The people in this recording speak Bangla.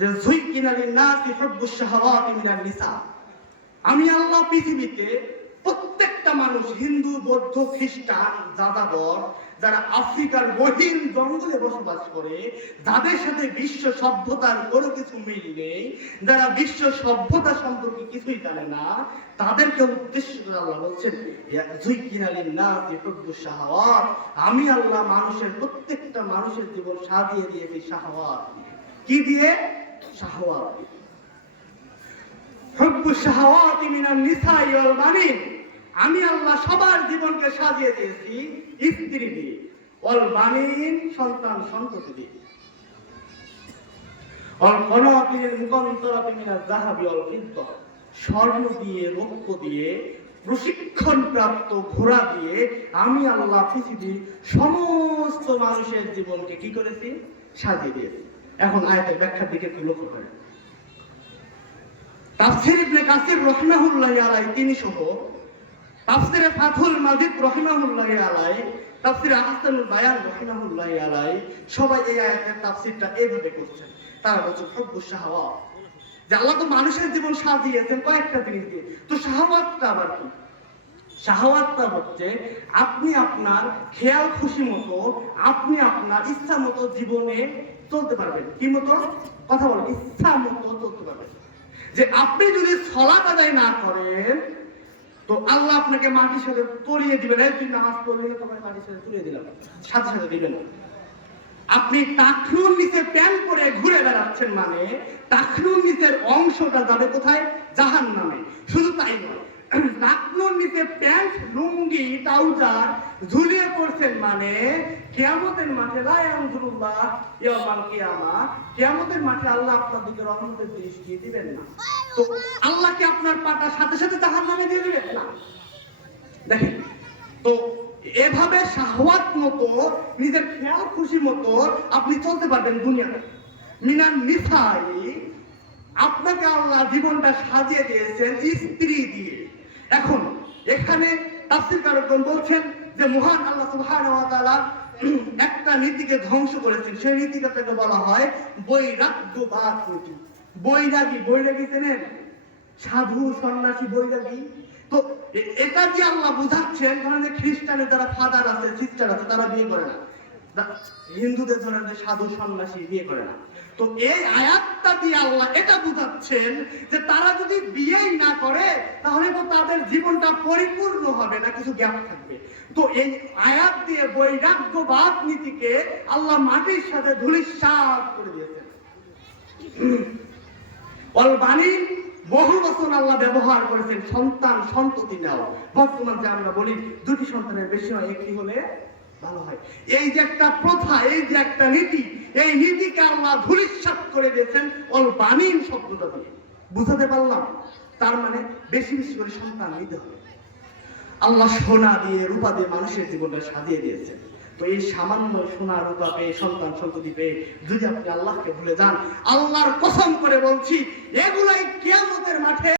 যে যুইকিনা লিন-নাসি হুব্বুশ শাহাওয়াতি মিনান নিসা। আমি আল্লাহ পৃথিবীতে প্রত্যেকটা মানুষ, হিন্দু, বৌদ্ধ, খ্রিস্টান, যাযাবর, যারা আফ্রিকার গহীন জঙ্গলে বসবাস করে, যাদের সাথে বিশ্ব সভ্যতার কোনো কিছু মিল নেই, যারা বিশ্ব সভ্যতা সম্পর্কে কিছুই জানে না, তাদেরকে উদ্দেশ্য করে আল্লাহ বলছেন যুইকিনা লিন-নাসি হুব্বুশ শাহাওয়াত। আমি আল্লাহ মানুষের প্রত্যেকটা মানুষের জীবন সাজিয়ে দিয়েছি শাহাওয়াত। কি দিয়ে? শাহাওয়াত। হুব্বুশ শাহাওয়াতি মিনান নিসাই ওয়াল বানিন। আমি আল্লাহ সবার জীবনকে সাজিয়ে দিয়েছি স্ত্রী দিয়ে, ওয়াল বানিন সন্তান সন্ততি দিয়ে, ওয়াল কনাতিরিল মুকান্তারাতি মিনাজ যাহাবি ওয়াল ফিদ্দা, স্বর্ণ দিয়ে, রৌপ্য দিয়ে, প্রশিক্ষণ প্রাপ্ত ঘোড়া দিয়ে আমি আল্লাহ পৃথিবীর সমস্ত মানুষের জীবনকে কি করেছি? সাজিয়ে দিয়েছি। এখন আয়াতের ব্যাখ্যার দিকে একটু লক্ষ্য করেন। তাফসীর ইবনে কাসির রাহিমাহুল্লাহি আলাইহি তিনি সহ তাফসীরে ফাথুল মাজিদ রাহিমাহুল্লাহি আলাইহি, তাফসীরে আহসানুল বায়ান রাহিমাহুল্লাহি আলাইহি সবাই এই আয়াতের তাফসীরটা এইভাবে করছেন। তারা বলছেন হুব্বুশ শাহাওয়াত, যে আল্লাহ তো মানুষের জীবন সাজিয়েছেন কয়েকটা জিনিস দিয়ে। তো শাহাওয়াতটা আবার কি? শাহাওয়াতটা হচ্ছে আপনি আপনার খেয়াল খুশি মতো, আপনি আপনার ইচ্ছা মতো জীবনে চলতে পারবেন। কি মতো? কথা বলেন। ইচ্ছা মতো চলতে পারবেন। যে আপনি যদি সালাত আদায় না করেন তো আল্লাহ আপনাকে মাটির সাথে তলিয়ে দিবেন। এই তুই নামাজ পড়লি না, তোমাকে মাটির সাথে তুলিয়ে দিলাম, সাথে সাথে দিবেন। আপনি টাকনুর নিচে প্যান্ট পরে ঘুরে বেড়াচ্ছেন, মানে টাকনুর নিচের অংশটা যাবে কোথায়? জাহান্নামে। শুধু তাই নয়, টাকনুর নিচে প্যান্ট, লুঙ্গি, ট্রাউজার ঝুলিয়ে পড়ছেন, মানে কিয়ামতের মাঠে লা ইয়ানজুরুল্লাহ ইয়াওমাল কিয়ামা, কিয়ামতের মাঠে আল্লাহ আপনার দিকে রহমতের দৃষ্টি দিবেন না। তো আল্লাহ কি আপনার পাটা সাথে সাথে জাহান্নামে দিয়ে দিবেন না? দেখেন তো এভাবে শাহওয়াত মতো, নিজের খেয়াল খুশি মতো আপনি চলতে পারবেন দুনিয়াতে। মিনান নিসাই, আপনাকে আল্লাহ জীবনটা সাজিয়ে দিয়েছেন স্ত্রী দিয়ে। এখন এখানে তাফসীরকারগণ বলছেন যে মহান আল্লাহ সুবহানাহু ওয়া তাআলা একটা নীতিকে ধ্বংস করেছেন। সেই নীতিটাকে বলা হয় বৈরাগ্যবাদ নীতি। বৈরাগী, বৈরাগী চেনেন? সাধু, সন্ন্যাসী, বৈরাগী। তো এটা দিয়ে আল্লাহ বুঝাচ্ছেন, ধরেন যে খ্রিস্টানের যারা ফাদার আছে, সিস্টার আছে, তারা বিয়ে করে না। হিন্দুদের ধরেন যে সাধু, সন্ন্যাসী বিয়ে করে না। তো এই আয়াতটা দিয়ে আল্লাহ এটা বুঝাচ্ছেন যে তারা যদি বিয়েই না করে তাহলে তো তাদের জীবনটা পরিপূর্ণ হবে না, কিছু গ্যাপ থাকবে। তো এই আয়াত দিয়ে বৈরাগ্যবাদ নীতিকে আল্লাহ মাটির সাথে ধূলিসাৎ করে দিয়েছেন। ওয়াল বানিন বহু বছর আল্লাহ ব্যবহার করেছেন সন্তান সন্ততি নেওয়া। বর্তমান যে আমরা বলি দুটি সন্তানের বেশি হয়, একটি হলে ভালো হয়। এই যে একটা প্রথা, এই যে একটা নীতি, এই নীতিকে আল্লাহ ধূলিসাৎ করে দিয়েছেন ওয়াল বানিন শব্দটা দিয়ে। বুঝাতে পারলাম? তার মানে বেশি বেশি করে সন্তান নিতে হবে। আল্লাহ সোনা দিয়ে, রূপা দিয়ে মানুষের জীবনটা সাজিয়ে দিয়েছেন। তো এই সামান্য সোনা, রূপা পেয়ে, সন্তান সন্ততি পেয়ে যদি আপনি আল্লাহকে ভুলে যান, আল্লাহর কসম করে বলছি এগুলাই কিয়ামতের মাঠে